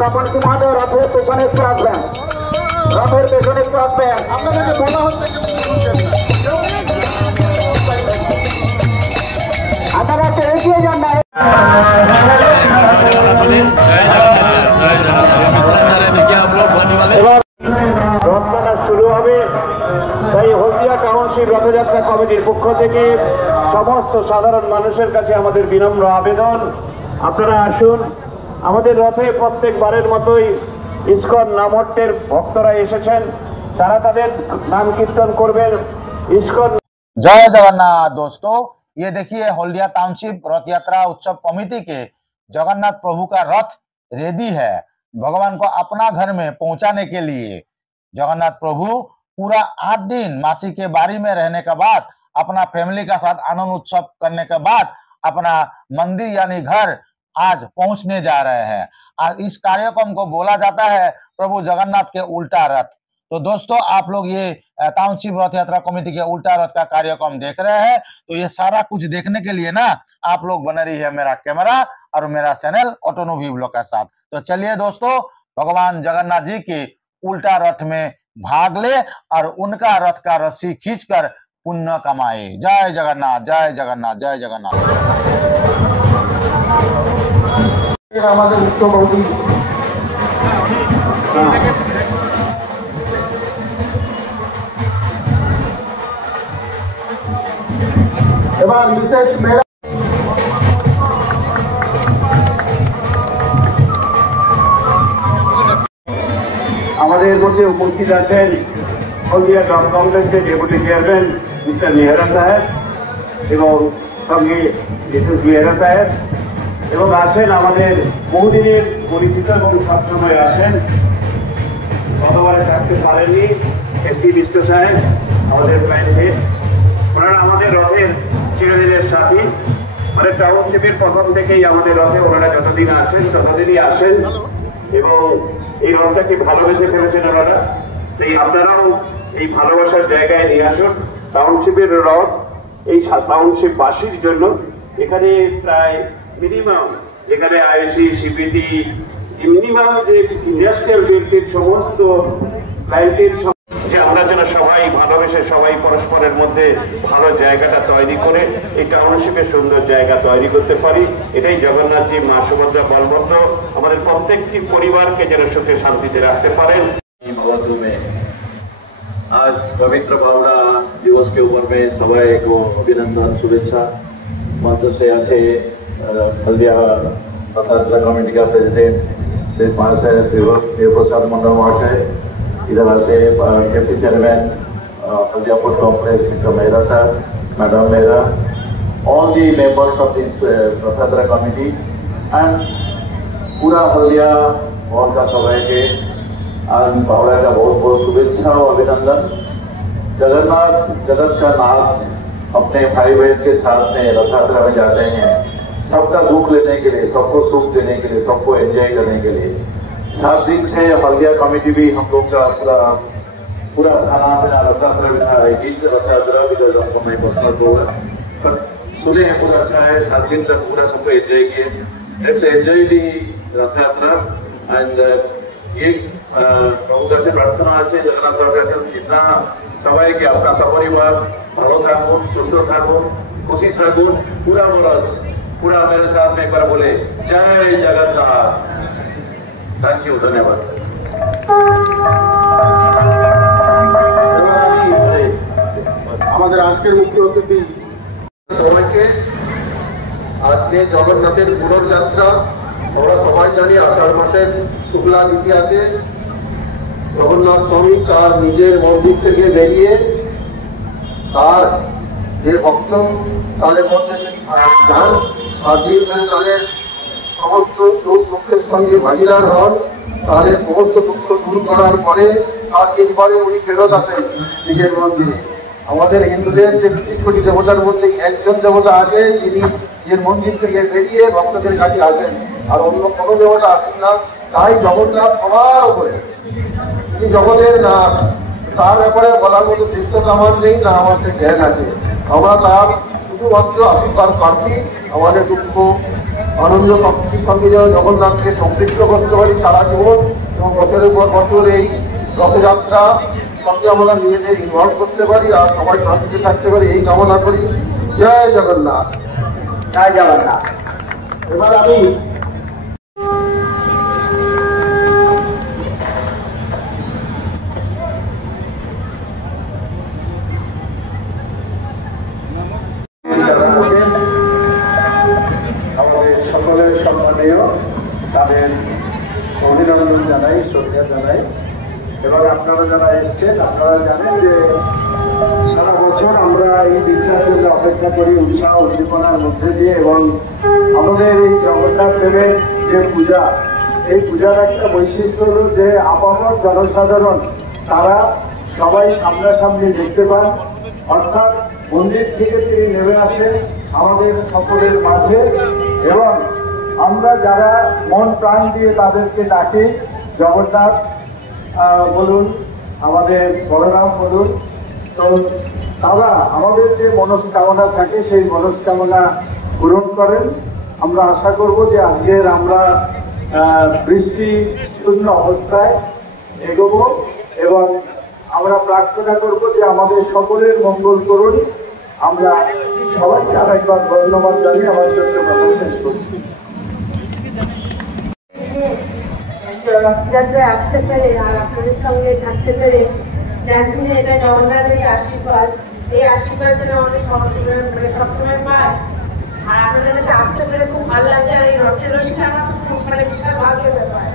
তপন কুমার রথের পেছনে একটু আসবেন, রথের পেছনে একটু আসবেন। আপনাদেরকে বলা হচ্ছে আপনারা একটু এগিয়ে যান না। রথযাত্রা শুরু হবে, তাই হলদিয়া টাউনশিপ রথযাত্রা কমিটির পক্ষ থেকে সমস্ত সাধারণ মানুষের কাছে আমাদের বিনম্র আবেদন, আপনারা আসুন। আমাদের রথে প্রত্যেকবারের মতোই ইসকন নামহট্টের ভক্তরা এসেছেন, তারা তাদের নাম কীর্তন করবেন। ইসকন जय जगन्नाथ। दोस्तों, ये देखिए हल्दिया टाउनशिप रथ यात्रा उत्सव कमेटी के जगन्नाथ प्रभु का रथ रेडी है भगवान को अपना घर में पहुंचाने के लिए। जगन्नाथ प्रभु पूरा 8 दिन मासी के बारी में रहने के बाद अपना फैमिली का साथ आनंद उत्सव करने के बाद अपना मंदिर यानी घर आज पहुंचने जा रहे हैं। आज इस कार्यक्रम को बोला जाता है प्रभु जगन्नाथ के उल्टा रथ। तो दोस्तों, आप लोग ये टाउनशिप रथ यात्रा कमेटी के उल्टा रथ का कार्यक्रम देख रहे हैं। तो ये सारा कुछ देखने के लिए ना आप लोग बने रहिए मेरा कैमरा और मेरा चैनल ऑटोनोवी ब्लॉग के साथ। तो चलिए दोस्तों, भगवान जगन्नाथ जी के उल्टा रथ में भाग ले और उनका रथ का रस्सी खींचकर पुण्य कमाए। जय जगन्नाथ, जय जगन्नाथ, जय जगन्नाथ। এবার বিশেষ মেলা আমাদের মধ্যে উপস্থিত আছেন হলদিয়া গ্রাম কংগ্রেসের ডেপুটি চেয়ারম্যান মিস্টার নেহরা সাহেব এবং সঙ্গে মিসেস মেহরা সাহেব, এবং আছেন আমাদের বহুদিনের পরিচিত এবং সবসময় আসেন, গতবারে থাকতে পারেননি এসপি মিস্টার সাহেব আমাদের প্ল্যান্টে। ওনারা আমাদের রথের চিরদিনের সাথী, মানে টাউনশিপের প্রথম থেকেই আমাদের রথে ওনারা যতদিন আছেন ততদিনই আসেন এবং এই রথটাকে ভালোবেসে ফেলেছেন ওনারা। তাই আপনারাও এই ভালোবাসার জায়গায় নিয়ে আসুন। টাউনশিপের রথ এই টাউনশিপ বাসীর জন্য এখানে প্রায় মিনিমাম, এখানে আইসি সিপিটি মিনিমাম যে ইন্ডাস্ট্রিয়াল ব্যক্তির সমস্ত ক্লায়েন্টের যে আমরা যেন সবাই ভালোবেসে সবাই পরস্পরের মধ্যে ভালো জায়গাটা তৈরি করে এই টাউনশিপের সুন্দর জায়গা তৈরি করতে পারি। এটাই জগন্নাথজি, মা সুভদ্রা, বলভদ্র আমাদের প্রত্যেকটি পরিবারকে যেন সুখে শান্তিতে রাখতে পারেন। आज पवित्र भावना दिवस के ऊपर में सभी को अभिनंदन, शुभेच्छा। मंच से आते हल्दिया रथयात्रा कमेटी का प्रेसिडेंट श्री देवप्रसाद मंडल महाशय, इधर से deputy chairman Haldia port complex mister Mehra साहब, madam Mehra, all the members of this Rathyatra committee and पूरा हल्दिया और का सभी के आज बावड़ा का बहुत बहुत शुभेच्छा और अभिनंदन। जगन्नाथ जगत का नाथ अपने भाई बहन के साथ में रथयात्रा में जाते हैं, सबका दुख लेने के लिए, सबको सुख देने के लिए, सबको एंजॉय करने के लिए। 7 दिन से हल्दिया कमेटी भी हम लोग का पूरा खाना पीना रथयात्रा में Rathyatra because of my personal programme सुने हैं, पूरा अच्छा है। 7 दिन तक पूरा सबको एंजॉय किए, ऐसे एंजॉय दी रथयात्रा। एंड ये प्रभु से प्रार्थना আছে जगन्नाथ रथयात्रा जितना सबाई के अपना सपरिवार ভালো থাকুন, সুস্থ থাকুন, খুশি থাকুন पूरा बरस। पूरा मेरे साथ में एक बार बोले जय जगन्नाथ। थैंक यू, धन्यवाद। আমাদের আজকের মুখ্য অতিথি সবাইকে, আজকে জগন্নাথের পুনর্যাত্রা আমরা সবাই জানি আষাঢ় মাসের শুক্লা দ্বিতীয়াতে জগন্নাথ স্বামী তার নিজের মন্দির থেকে বেরিয়ে তার যে ভক্ত তাদের মধ্যে যান আর তাদের সমস্ত সুখ দুঃখের সঙ্গে ভাগিদার হন, তাদের সমস্ত দুঃখ দূর করার পরে তার এরপরে উনি ফেরত আসেন নিজের মন্দিরে। আমাদের হিন্দুদের যে 30 কোটি দেবতার মধ্যে একজন দেবতা আছে যিনি নিজের মন্দির থেকে বেরিয়ে ভক্তদের কাছে আসেন, আর অন্য কোনো দেবতা আসেন না। তাই জগন্নাথ সবার উপরে, তিনি জগতের না, তার ব্যাপারে বলার মতো চেষ্টা আমার নেই, না আমাদের জ্ঞান আছে। আমরা তার শুধুমাত্র আশীর্বাদ প্রার্থী। আমাদের দুঃখ আনন্দ শক্তির সঙ্গে যেন জগন্নাথকে সম্পৃক্ত করতে পারি সারা জীবন এবং বছরের পর বছর এই রথযাত্রা সঙ্গে আমরা নিজেদের ইনভলভ করতে পারি আর সবাই শান্তিতে থাকতে পারি এই কামনা করি। জয় জগন্নাথ। জয় জগন্নাথ। এবার আমি আমাদের সকলের সম্মানীয় তাদের অভিনন্দন জানাই, শ্রদ্ধা জানাই। এবং আপনারা যারা এসছেন আপনারা জানেন যে সারা বছর আমরা এই দিনটার জন্য অপেক্ষা করি উৎসাহ উদ্দীপনার মধ্যে দিয়ে। এবং আমাদের এই জগন্নাথ দেবের যে পূজা, এই পূজার একটা বৈশিষ্ট্য হল যে আপামর জনসাধারণ তারা সবাই সামনাসামনি দেখতে পান, অর্থাৎ মন্দির থেকে তিনি নেমে আসেন আমাদের সকলের মাঝে। এবং আমরা যারা মন প্রাণ দিয়ে তাদেরকে ডাকি, জগন্নাথ বলুন, আমাদের বলরাম বলুন, তো তারা আমাদের যে মনস্কামনা থাকে সেই মনস্কামনা পূরণ করেন। আমরা আশা করব যে আজকের আমরা বৃষ্টি শূন্য অবস্থায় এগোবো এবং আমরা প্রার্থনা করব যে আমাদের সকলের মঙ্গল করুন। আমরা সবাইকে আরেকবার ধন্যবাদ জানিয়ে আমার ছোট্ট কথা শেষ করছি। রথযাত্রায় আসতে পারে আর আপনাদের সঙ্গে থাকতে পেরে জানছি যে এটা জগন্নাথের আশীর্বাদ, এই আশীর্বাদ যেন আমাদের সবসময় পায়। আর আপনাদের কাছে আসতে পেরে খুব ভালো লাগছে। আর এই রথের অনুষ্ঠান আমার খুব বিশাল ভাগ্যের ব্যাপার।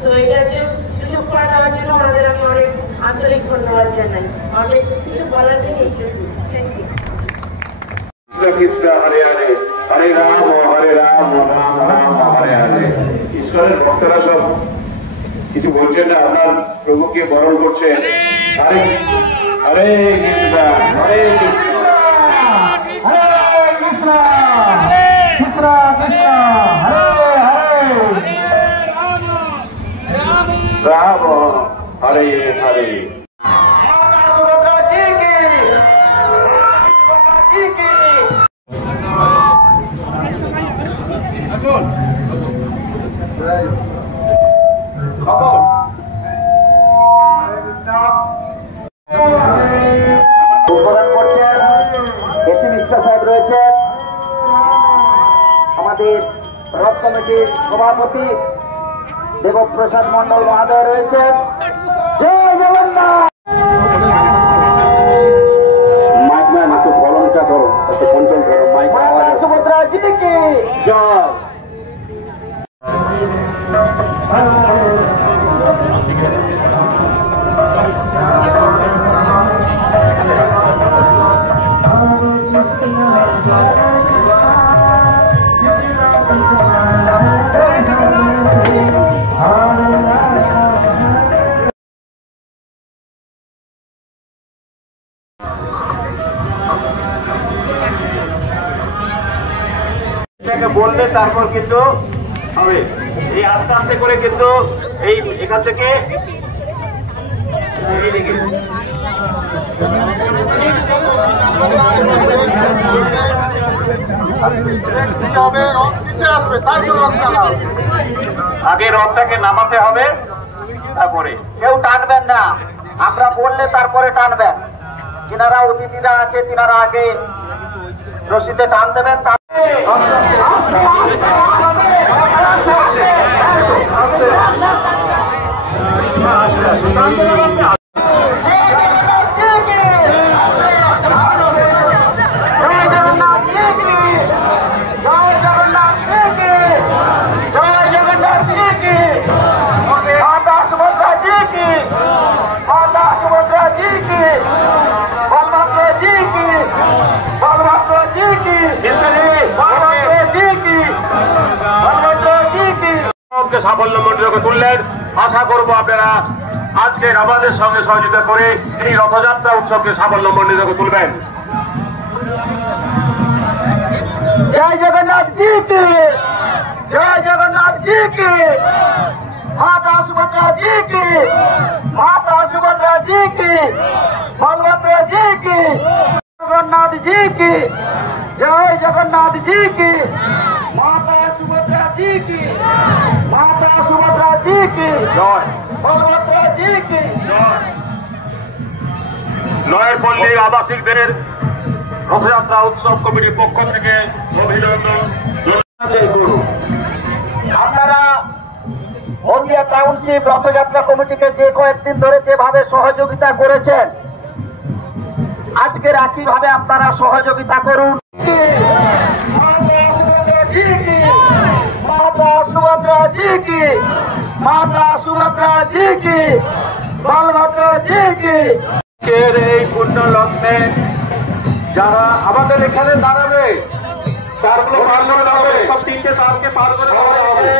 তো এটা যে সুযোগ করে দেওয়ার জন্য ওনাদের আমি অনেক আন্তরিক ধন্যবাদ জানাই। অনেক কিছু বলার নেই। Thank you. কৃষ্ণ হরে হরে, হরে রাম রাম রাম হরে হরে। ঈশ্বরের ভক্তরা সব কিছু বলছেন না, আপনার প্রভুকে বরণ করছেন। হরে হরে কৃষ্ণ, হরে কৃষ্ণ, হরে কৃষ্ণ, কৃষ্ণ কৃষ্ণ, হরে হরে, রাম হরে হরে। উদ্বোধন করছেন এসি মিশ্রা সাহেব রয়েছেন, আমাদের রথ কমিটির সভাপতি দেবপ্রসাদ মন্ডল মহোদয় রয়েছেন। জয় জগন্নাথ। মাইকম্যান একটু ভলনটা করো, একটু কন্ট্রোল করো মাইক। সুভদ্রা জি কি জয়। বললে তারপর কিন্তু হবে। এই আস্তে আস্তে করে কিন্তু এই এখান থেকে আগে রথটাকে নামাতে হবে, তারপরে কেউ টানবেন না, আমরা বললে তারপরে টানবেন। যিনারা অতিথিরা আছে তিনারা আগে রশিতে টান দেবেন। সাফল্য মন্ডিতকে তুললেন। আশা করবো আপনারা আজকের আমাদের সঙ্গে সহযোগিতা করে এই রথযাত্রা উৎসবকে সাফল্য মন্ডিতকে তুলবেন। জয় জগন্নাথ জি কি, জয় জগন্নাথ জি কি, মাতা সুভদ্রা জি কি, মাতা সুভদ্রা জি কি, বলভদ্র জি কি, জগন্নাথ জি কি, জয় জগন্নাথ জি কি, মাতা সুভদ্রা की, माता सुभद्रा जी की জয়। बलभद्र जी की নয়াপল্লী আবাসিকদের রথযাত্রা উৎসব কমিটির পক্ষ থেকে অভিনন্দন। আপনারা হলদিয়া টাউনশিপ রথযাত্রা কমিটিকে যে কয়েকদিন ধরে যেভাবে সহযোগিতা করেছেন, আজকের একইভাবে আপনারা সহযোগিতা করুন। माता सुभद्रा जी की, माता सुभद्रा जी की, बलभद्र जी की। এই পূর্ণ লগ্নে যারা আমাদের এখানে দাঁড়াবে তারগুলো পার করে হবে, সব তিনটে তারকে পার করে দেওয়া হবে।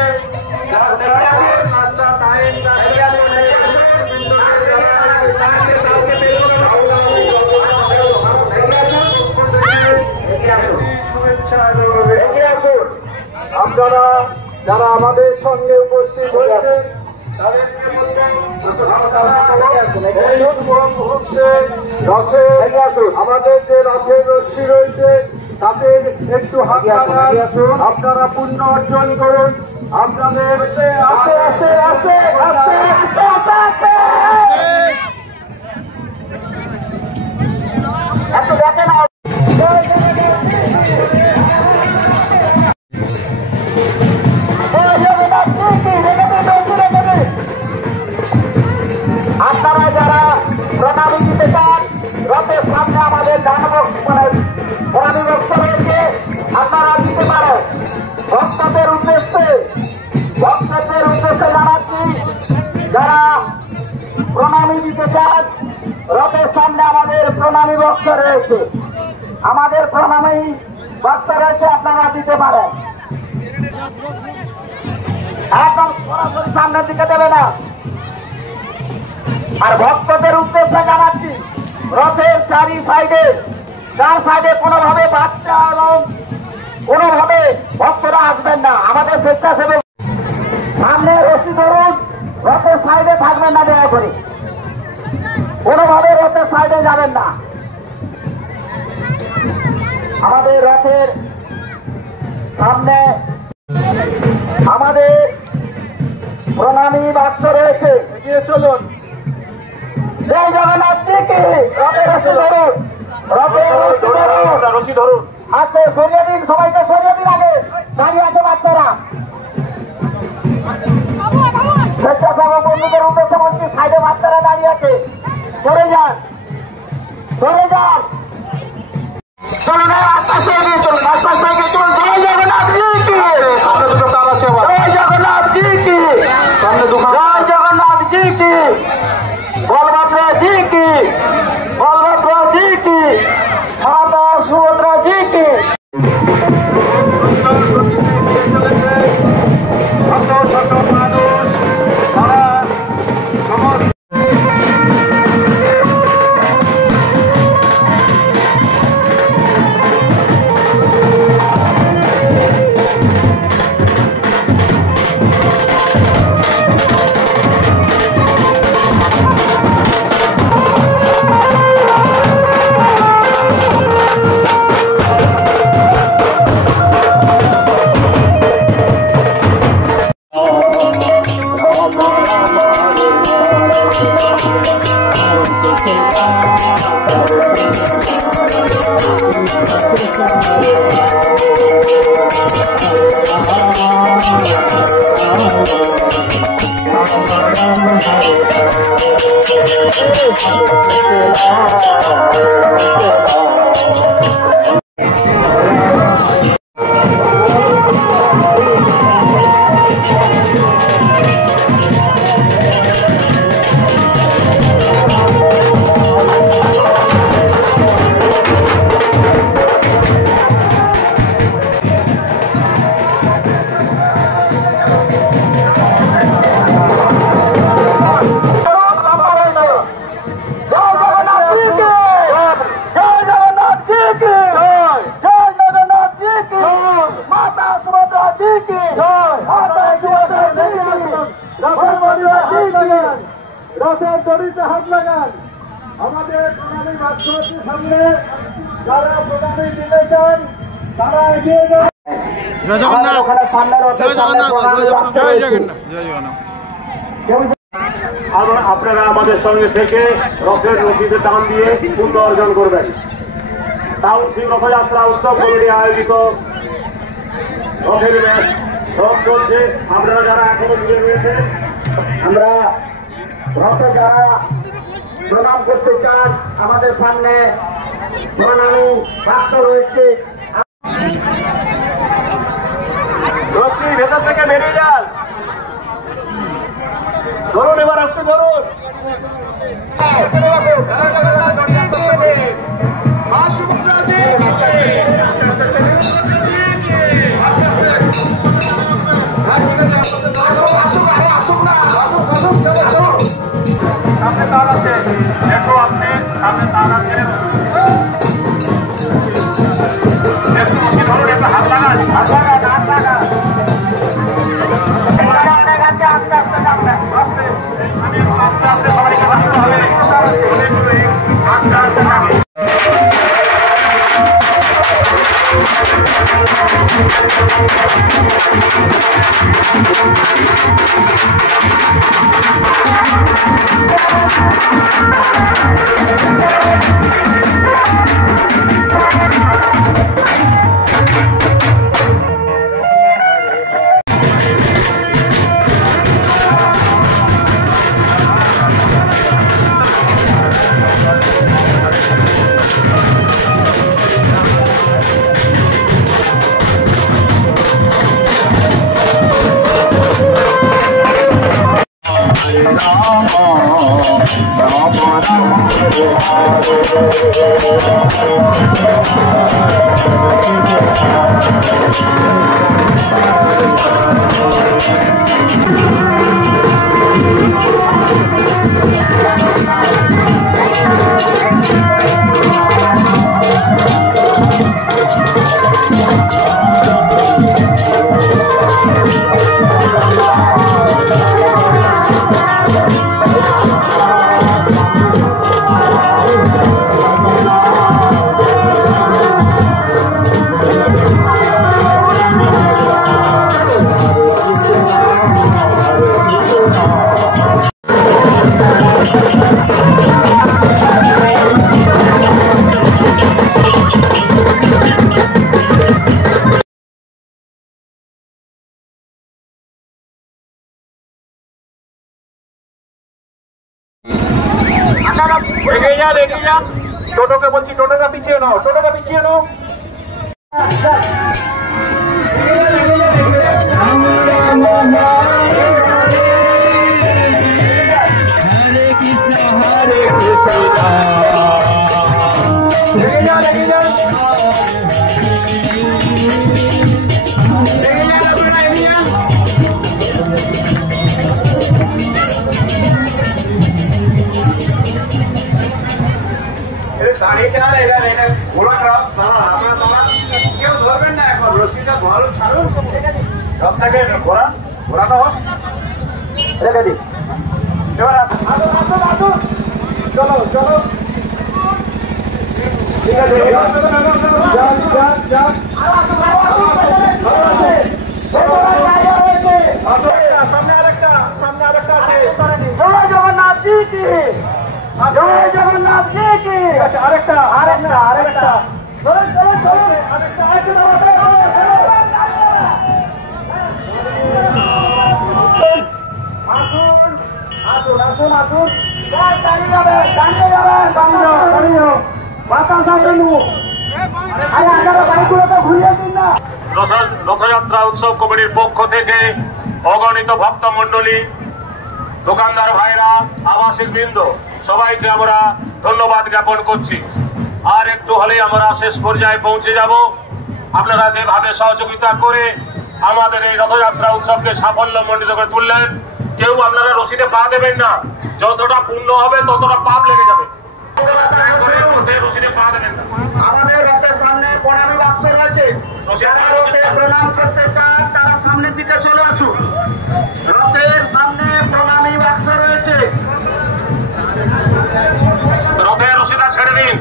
আপনারা যারা আমাদের সঙ্গে উপস্থিত হয়েছেন তাদেরকে আমাদের যে রথের রশ্মি রয়েছে তাতে একটু হাত লাগান। আপনারা পুণ্য অর্জন করুন। আপনাদের একটু দেখেন আপনারা যারা প্রণামী দিতে চান, রথের সামনে আমাদের প্রণামী বক্স রয়েছে, আপনারা দিতে পারেন। ভক্তদের উদ্দেশ্যে জানাচ্ছি, যারা প্রণামী দিতে চান, রথের সামনে আমাদের প্রণামী বক্স রয়েছে, আমাদের প্রণামী বক্স রয়েছে, আপনারা দিতে পারেন। একদম সরাসরি সামনের দিকে দেবে না। আর ভক্তদের উদ্দেশ্যে জানাচ্ছি, রথের চার সাইডে কোনোভাবে বাচ্চা এবং কোনোভাবে ভক্তরা আসবেন না। আমাদের স্বেচ্ছাসেবক সামনে রশি ধরুন, রথের সাইডে থাকবেন না, দয়া করে কোনোভাবে রথের সাইডে যাবেন না। আমাদের রথের সামনে আমাদের প্রণামী বাক্স রয়েছে, এগিয়ে চলুন। জয় জগন্নাথ জি কি, রথের রশি ধরুন, রশি ধরুন। আচ্ছা, সরিয়ে দিন, সবাইকে সরিয়ে দিন। আগে দাঁড়িয়ে আছে বাচ্চারা। স্বেচ্ছাসেবক বন্ধুদের উদ্দেশ্যে বলছি, সাইডে বাচ্চারা দাঁড়িয়ে আছে, সরে যান, সরে যান। চলুন, আস্তে এগিয়ে চলুন, আস্তে এগিয়ে চলুন। জয় জগন্নাথ জি কি, জয় জগন্নাথ জি কি, জয় জগন্নাথ জি কি, बलभद्र जी की, बलभद्र जी की, माता सुभद्रा जी की। রথের দড়িতে হাত লাগান। আমাদের প্রণামী বাক্সটির সামনে যারা প্রণামী দিতে চান তারা এগিয়ে যান। জয় জগন্নাথ ওখানে সামনে রথের সামনে জয় জগন্নাথ জয় জগন্নাথ। আপনারা আমাদের সঙ্গে থেকে রথের রশিদে টান দিয়ে পুণ্য অর্জন করবেন। টাউনশিপ রথযাত্রা উৎসব কমিটি আয়োজিত রথের রথ চলছে। আপনারা যারা এখনো জুড়ে রয়েছেন, আমরা রথে যারা প্রণাম করতে চান, আমাদের সামনে প্রণামী বাক্স রয়েছে। রথটির ভেতর থেকে বেরিয়ে যান, ধরুন এবার আসতে ধরুন। সামনে তার আছে, দেখো আপনি সামনে তার আছে, ধরুন একটা হাত লাগান, হাত লাগান, হাত লাগান। আস্তে আস্তে আস্তে আস্তে আস্তে আস্তে সবাইকে হাঁটতে হবে, আস্তে আস্তে নামে। देखिए टोटो के बच्ची, टोटो का पीछे नो, टोटो का पीछे नो। हरे कृष्णा चलो चलो ठीक है जगन्नाथ जी की जय जगन्नाथ जी की आरेक्टा आरेक्टा आरेक्टा चलो चलो चलो आसुन आसुन आसुन आसुन दाঁড়িয়ে যাবে দাঁড়িয়ে যাবে দাঁড়িয়ে বাতা সামনে নু আরে আগারে বাইকগুলো তো ঘুরিয়ে দিন না। রথযাত্রা উৎসব কমিটির পক্ষ থেকে অগণিত ভক্ত মণ্ডলী, দোকানদার ভাইরা, আবাসিক বৃন্দ সবাইকে আমরা ধন্যবাদ জ্ঞাপন করছি। আর একটু হলেই আমরা শেষ পর্যায়ে পৌঁছে যাব। আপনারা যেভাবে সহযোগিতা করে আমাদের এই রথযাত্রা উৎসবকে সাফল্যমণ্ডিত করে তুললেন, কেউ আপনারা রশিদে পা দেবেন না। যতটা পূর্ণ হবে ততটা পাপ লেগে যাবে। রশিদে পা দেবেন না। আমাদের রথের সামনে প্রণামী বাক্স রয়েছে, যারা রথে প্রণাম করতে চান তারা সামনের দিকে চলে আসুন। রথের সামনে প্রণামী বাক্স রয়েছে, রথের রশিদা ছেড়ে দিন।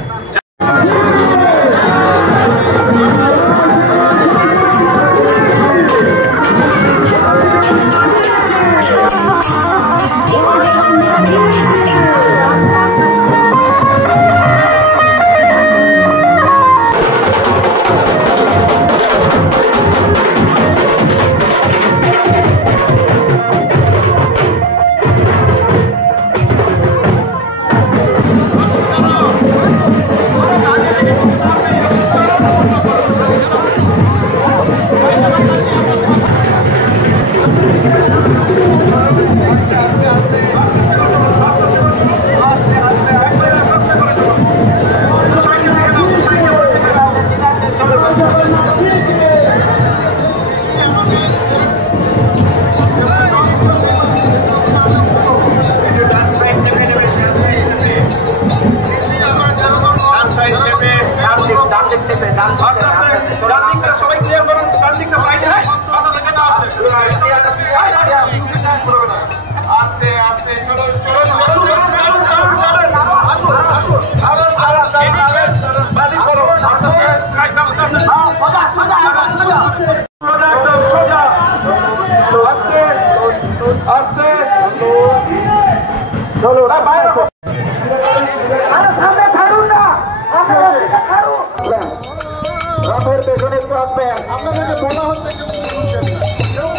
রথের পেছনে একটু আসবেন, আপনাদেরকে বলা হচ্ছে কেউ